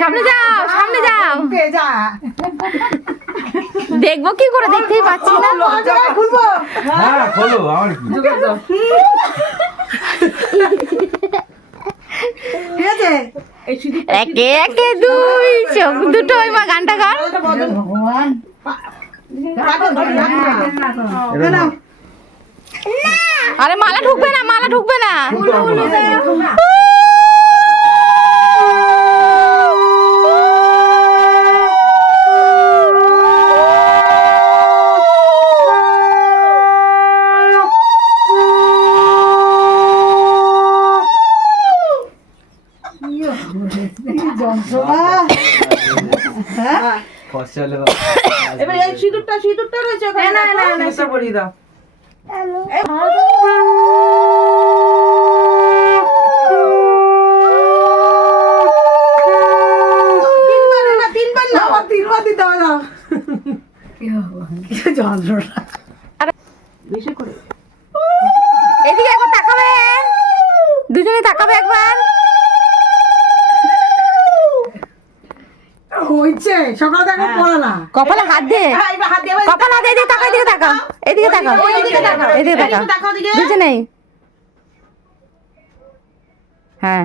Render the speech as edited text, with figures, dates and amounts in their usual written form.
সামনে যাও, সামনে যাও। দেখবো কি করে, দেখতেই পাচ্ছি না। হ্যাঁ খোলো, আমার কি একে একে দুই চোখ দুটো, ওই মা গানটা গান। আরে মালা ঢুকবে না, মালা ঢুকবে না। এবার এই সিঁদুরটা রয়েছে ওখানে। না না না, এটা পরিয়ে দাও। তিনবার দিতে হবে না। বেশি করে এদিকে একবার তাকাবে, দুজনে তাকাবে একবার। হয়েছে সকাল থেকে পড়া না। কপালে হাত দে, কপালে হাত, এদিকে তাকা, এদিকে তাকা, এদিকে তাকা, এদিকে তাকা, দুজনেই। হ্যাঁ।